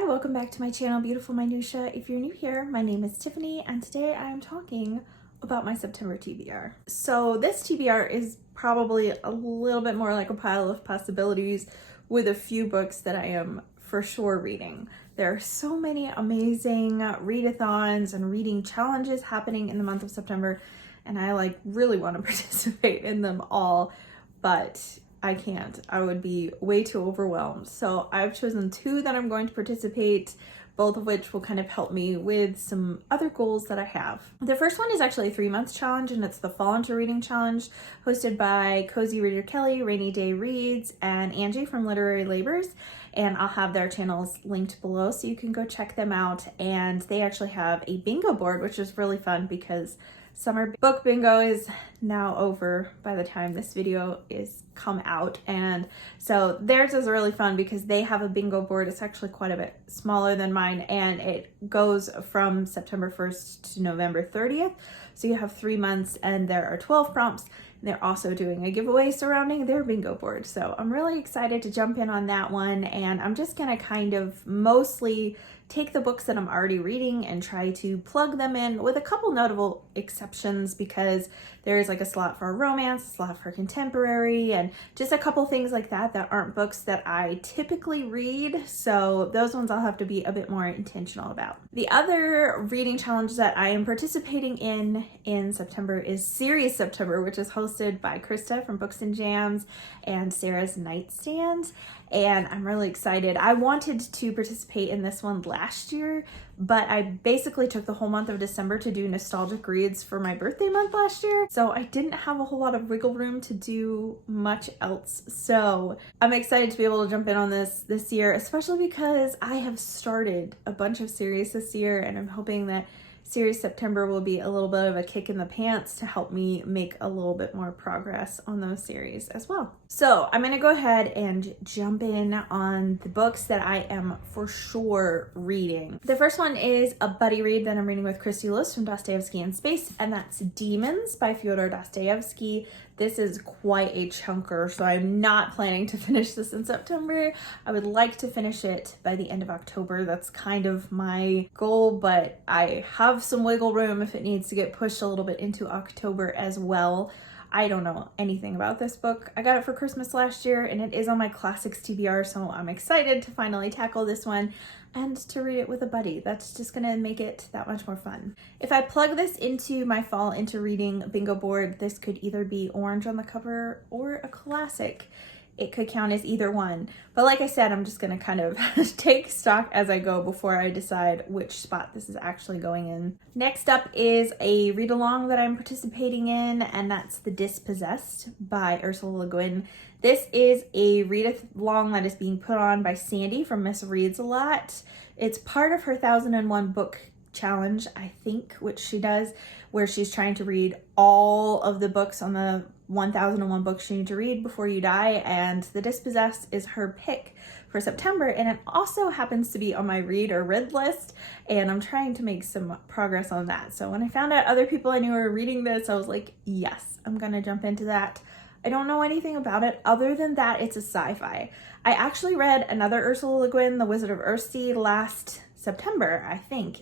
Hi, welcome back to my channel, Beautiful Minutia. If you're new here, my name is Tiffany, and today I am talking about my September TBR. So this TBR is probably a little bit more like a pile of possibilities with a few books that I am for sure reading. There are so many amazing readathons and reading challenges happening in the month of September, and I really want to participate in them all, but I can't. I would be way too overwhelmed. So I've chosen two that I'm going to participate, both of which will kind of help me with some other goals that I have. The first one is actually a 3-month challenge, and it's the Fall Into Reading Challenge, hosted by Cozy Reader Kelly, Rainy Day Reads, and Angie from Literary Labors. And I'll have their channels linked below so you can go check them out. And they actually have a bingo board, which is really fun because summer book bingo is now over by the time this video is come out, and so theirs is really fun because they have a bingo board. It's actually quite a bit smaller than mine, and it goes from September 1st to November 30th, so you have 3 months, and there are 12 prompts. They're also doing a giveaway surrounding their bingo board, so I'm really excited to jump in on that one. And I'm just gonna kind of mostly take the books that I'm already reading and try to plug them in, with a couple notable exceptions, because there's like a slot for romance, a slot for contemporary, and just a couple things like that that aren't books that I typically read. So those ones I'll have to be a bit more intentional about. The other reading challenge that I am participating in September is Serious September, which is hosted by Krista from Books and Jams and Sarah's Nightstand. And I'm really excited. I wanted to participate in this one last year, but I basically took the whole month of December to do nostalgic reads for my birthday month last year. So I didn't have a whole lot of wiggle room to do much else. So I'm excited to be able to jump in on this year, especially because I have started a bunch of series this year, and I'm hoping that Series September will be a little bit of a kick in the pants to help me make a little bit more progress on those series as well. So I'm going to go ahead and jump in on the books that I am for sure reading. The first one is a buddy read that I'm reading with Christy Lewis from Dostoevsky in Space, and that's Demons by Fyodor Dostoevsky. This is quite a chunker, so I'm not planning to finish this in September. I would like to finish it by the end of October. That's kind of my goal, but I have some wiggle room if it needs to get pushed a little bit into October as well. I don't know anything about this book. I got it for Christmas last year, and it is on my Classics TBR, so I'm excited to finally tackle this one and to read it with a buddy. That's just gonna make it that much more fun. If I plug this into my Fall Into Reading bingo board, this could either be orange on the cover or a classic. It could count as either one. But like I said, I'm just gonna kind of take stock as I go before I decide which spot this is actually going in. Next up is a read-along that I'm participating in, and that's The Dispossessed by Ursula Le Guin. This is a read-along that is being put on by Sandy from Miss Reads a Lot. It's part of her 1001 book challenge, I think, which she does, where she's trying to read all of the books on the 1001 books you need to read before you die, and The Dispossessed is her pick for September, and it also happens to be on my read or read list, and I'm trying to make some progress on that. So when I found out other people I knew were reading this, I was like, yes, I'm gonna jump into that. I don't know anything about it other than that it's a sci-fi. I actually read another Ursula Le Guin, The Wizard of Earthsea, last September, I think.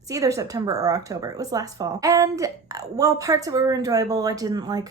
It's either September or October. It was last fall. And while parts of it were enjoyable, I didn't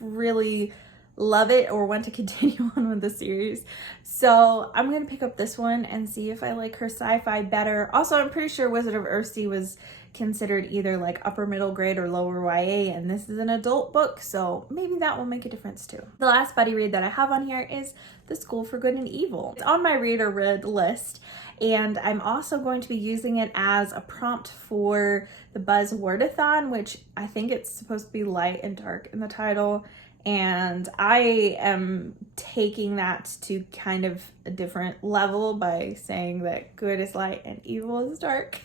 really love it or want to continue on with the series. So I'm gonna pick up this one and see if I like her sci-fi better. Also, I'm pretty sure Wizard of Earthsea was considered either upper middle grade or lower YA, and this is an adult book, so maybe that will make a difference too. The last buddy read that I have on here is The School for Good and Evil. It's on my read or read list, and I'm also going to be using it as a prompt for the Buzz Wordathon, which I think it's supposed to be light and dark in the title. And I am taking that to kind of a different level by saying that good is light and evil is dark.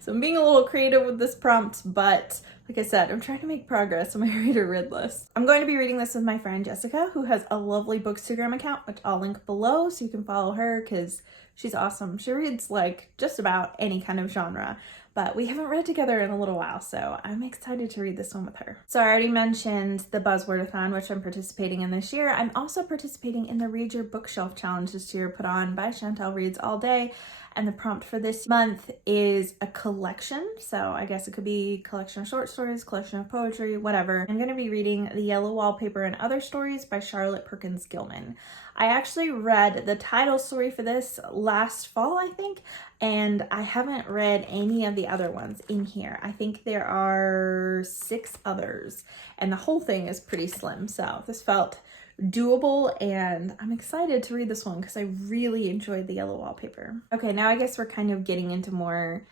So I'm being a little creative with this prompt, but like I said, I'm trying to make progress on my read or read list. I'm going to be reading this with my friend Jessica, who has a lovely Bookstagram account, which I'll link below so you can follow her because she's awesome. She reads just about any kind of genre, but we haven't read together in a little while, so I'm excited to read this one with her. So I already mentioned the Buzzwordathon, which I'm participating in this year. I'm also participating in the Read Your Bookshelf Challenge this year, put on by Chantel Reads All Day. And the prompt for this month is a collection. So I guess it could be collection of short stories, collection of poetry, whatever. I'm gonna be reading The Yellow Wallpaper and Other Stories by Charlotte Perkins Gilman. I actually read the title story for this last fall, I think, and I haven't read any of the other ones in here. I think there are 6 others, and the whole thing is pretty slim. So this felt doable, and I'm excited to read this one because I really enjoyed The Yellow Wallpaper. Okay, now I guess we're kind of getting into more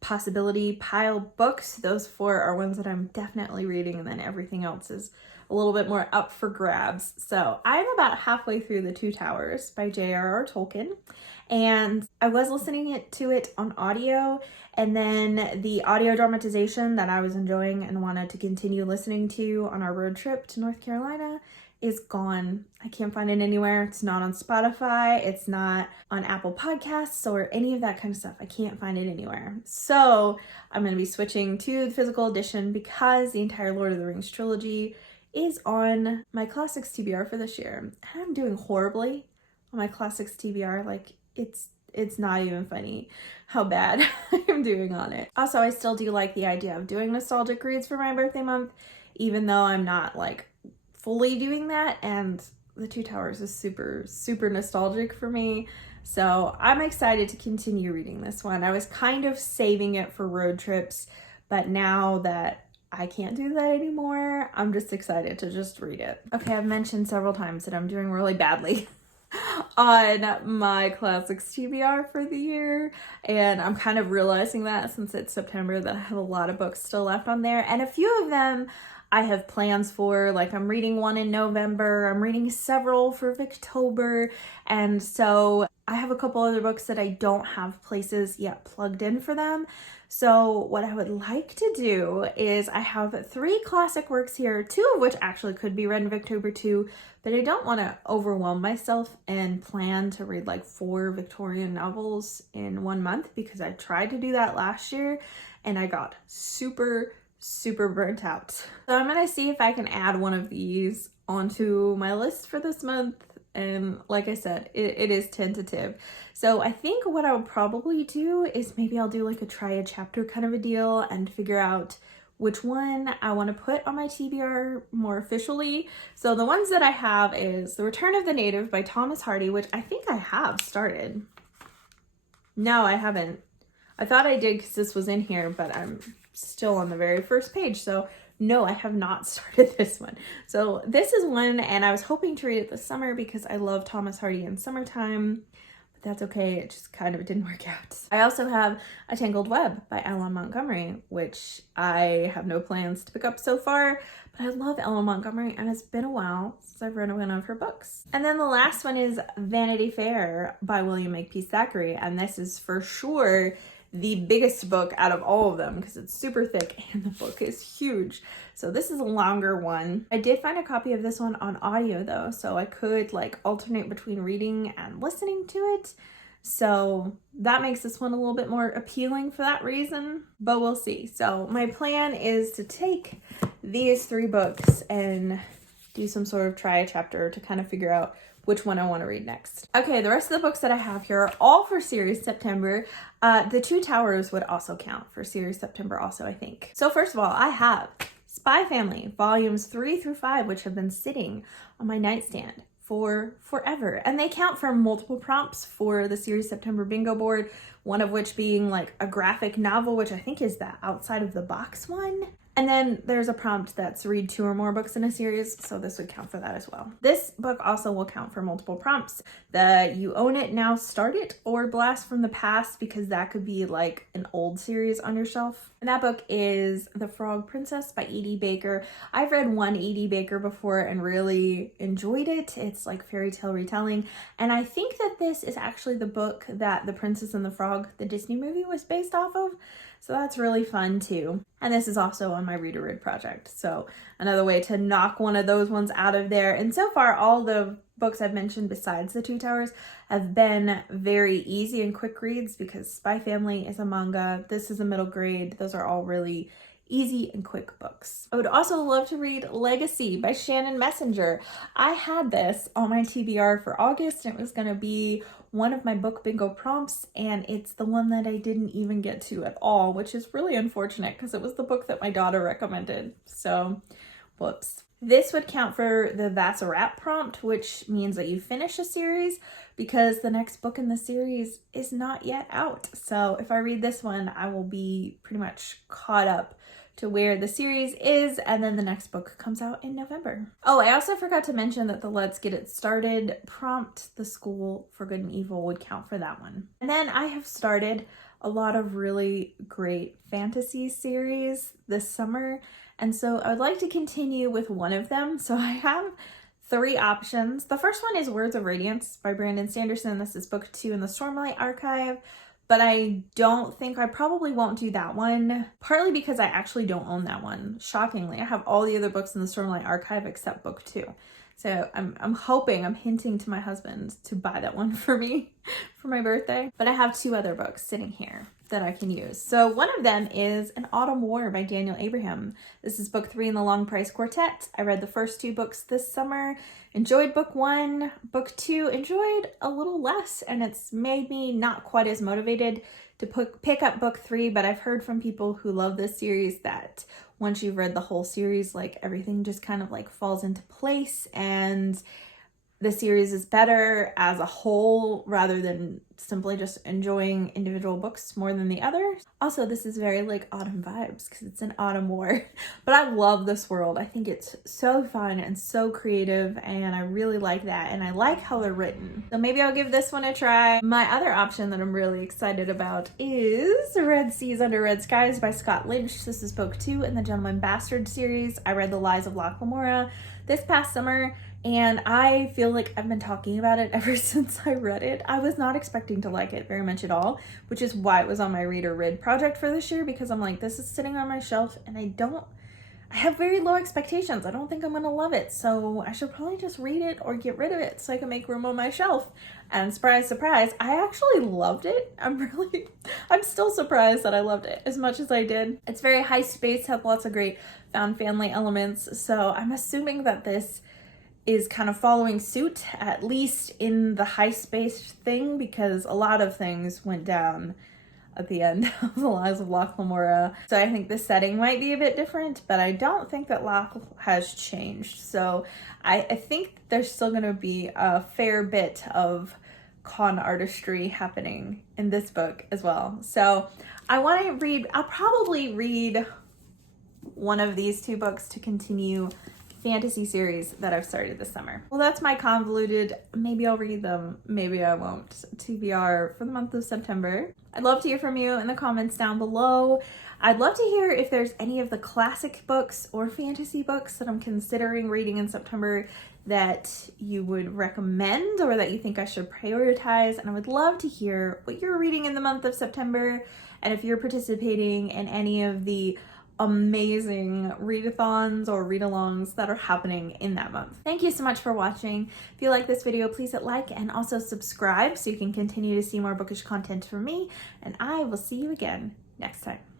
possibility pile books. Those 4 are ones that I'm definitely reading, and then everything else is a little bit more up for grabs. So I'm about halfway through The Two Towers by J.R.R. Tolkien, and I was listening to it on audio, and then the audio dramatization that I was enjoying and wanted to continue listening to on our road trip to North Carolina is gone. I can't find it anywhere. It's not on Spotify. It's not on Apple Podcasts or any of that kind of stuff. I can't find it anywhere. So I'm going to be switching to the physical edition because the entire Lord of the Rings trilogy is on my Classics TBR for this year. And I'm doing horribly on my Classics TBR. Like, it's not even funny how bad I'm doing on it. Also, I still do like the idea of doing nostalgic reads for my birthday month, even though I'm not like fully doing that, and The Two Towers is super, super nostalgic for me. So I'm excited to continue reading this one. I was kind of saving it for road trips, but now that I can't do that anymore, I'm just excited to just read it. Okay, I've mentioned several times that I'm doing really badly on my Classics TBR for the year, and I'm kind of realizing that since it's September that I have a lot of books still left on there, and a few of them I have plans for. Like, I'm reading one in November, I'm reading several for Victober, and so I have a couple other books that I don't have places yet plugged in for them. So what I would like to do is, I have 3 classic works here, 2 of which actually could be read in Victober too, but I don't want to overwhelm myself and plan to read like 4 Victorian novels in 1 month, because I tried to do that last year and I got super burnt out. So I'm gonna see if I can add one of these onto my list for this month. And like I said, it is tentative. So I think what I would probably do is maybe I'll do like a try a chapter kind of a deal and figure out which one I want to put on my TBR more officially. So the ones that I have is The Return of the Native by Thomas Hardy, which I think I have started. No, I haven't. I thought I did because this was in here, but I'm still on the very first page. So no, I have not started this one. So this is one, and I was hoping to read it this summer because I love Thomas Hardy in summertime, but that's okay. It just kind of didn't work out. I also have A Tangled Web by Ellen Montgomery, which I have no plans to pick up so far, but I love Ellen Montgomery, and it's been a while since I've read one of her books. And then the last one is Vanity Fair by William Makepeace Thackeray, and this is for sure the biggest book out of all of them because it's super thick and the book is huge. So this is a longer one. I did find a copy of this one on audio though, so I could like alternate between reading and listening to it. So that makes this one a little bit more appealing for that reason, but we'll see. So my plan is to take these 3 books and do some sort of try a chapter to kind of figure out which one I want to read next. Okay, the rest of the books that I have here are all for series September. The Two Towers would also count for series September also, I think. So first of all, I have Spy Family, volumes 3 through 5, which have been sitting on my nightstand for forever. And they count for multiple prompts for the series September bingo board, one of which being like a graphic novel, which I think is the outside of the box one. And then there's a prompt that's read 2 or more books in a series, so this would count for that as well. This book also will count for multiple prompts. The You Own It, Now Start It, or Blast from the Past, because that could be like an old series on your shelf. And that book is The Frog Princess by E.D. Baker. I've read one E.D. Baker before and really enjoyed it. It's like fairy tale retelling. And I think that this is actually the book that The Princess and the Frog, the Disney movie, was based off of. So that's really fun too. And this is also on my reader read project. So another way to knock one of those ones out of there. And so far, all the books I've mentioned besides The Two Towers have been very easy and quick reads because Spy Family is a manga. This is a middle grade. Those are all really easy and quick books. I would also love to read Legacy by Shannon Messenger. I had this on my TBR for August and it was going to be one of my book bingo prompts, and it's the one that I didn't even get to at all, which is really unfortunate because it was the book that my daughter recommended. So, whoops. This would count for the That's a Wrap prompt, which means that you finish a series because the next book in the series is not yet out. So if I read this one, I will be pretty much caught up to where the series is, and then the next book comes out in November. Oh, I also forgot to mention that the Let's Get It Started prompt, The School for Good and Evil, would count for that one. And then I have started a lot of really great fantasy series this summer, and so I would like to continue with one of them. So I have 3 options. The first one is Words of Radiance by Brandon Sanderson. This is book 2 in the Stormlight Archive. But I probably won't do that one, partly because I actually don't own that one. Shockingly, I have all the other books in the Stormlight Archive except book 2. So I'm hinting to my husband to buy that one for me for my birthday. But I have 2 other books sitting here that I can use. So one of them is An Autumn War by Daniel Abraham. This is book 3 in the Long Price Quartet. I read the first 2 books this summer. Enjoyed book 1. Book 2 enjoyed a little less, and it's made me not quite as motivated to pick up book 3, but I've heard from people who love this series that once you've read the whole series, like everything just kind of like falls into place, and the series is better as a whole rather than simply just enjoying individual books more than the others. Also, this is very like autumn vibes because it's an autumn war. But I love this world. I think it's so fun and so creative, and I really like that, and I like how they're written. So maybe I'll give this one a try. My other option that I'm really excited about is Red Seas Under Red Skies by Scott Lynch. This is book 2 in the Gentleman Bastard series. I read The Lies of Locke Lamora this past summer, and I feel like I've been talking about it ever since I read it. I was not expecting to like it very much at all, which is why it was on my reader read project for this year, because I'm like, this is sitting on my shelf and I have very low expectations. I don't think I'm gonna love it, so I should probably just read it or get rid of it so I can make room on my shelf. And surprise, surprise, I actually loved it. I'm still surprised that I loved it as much as I did. It's very high space, has lots of great found family elements, so I'm assuming that this is kind of following suit, at least in the high space thing, because a lot of things went down at the end of The Lies of Locke Lamora. So I think the setting might be a bit different, but I don't think that Locke has changed. So I think there's still going to be a fair bit of con artistry happening in this book as well. So I'll probably read one of these 2 books to continue fantasy series that I've started this summer. Well, that's my convoluted, maybe I'll read them, maybe I won't, TBR for the month of September. I'd love to hear from you in the comments down below. I'd love to hear if there's any of the classic books or fantasy books that I'm considering reading in September that you would recommend or that you think I should prioritize. And I would love to hear what you're reading in the month of September, and if you're participating in any of the amazing readathons or read-alongs that are happening in that month. Thank you so much for watching. If you like this video, please hit like and also subscribe so you can continue to see more bookish content from me, and I will see you again next time.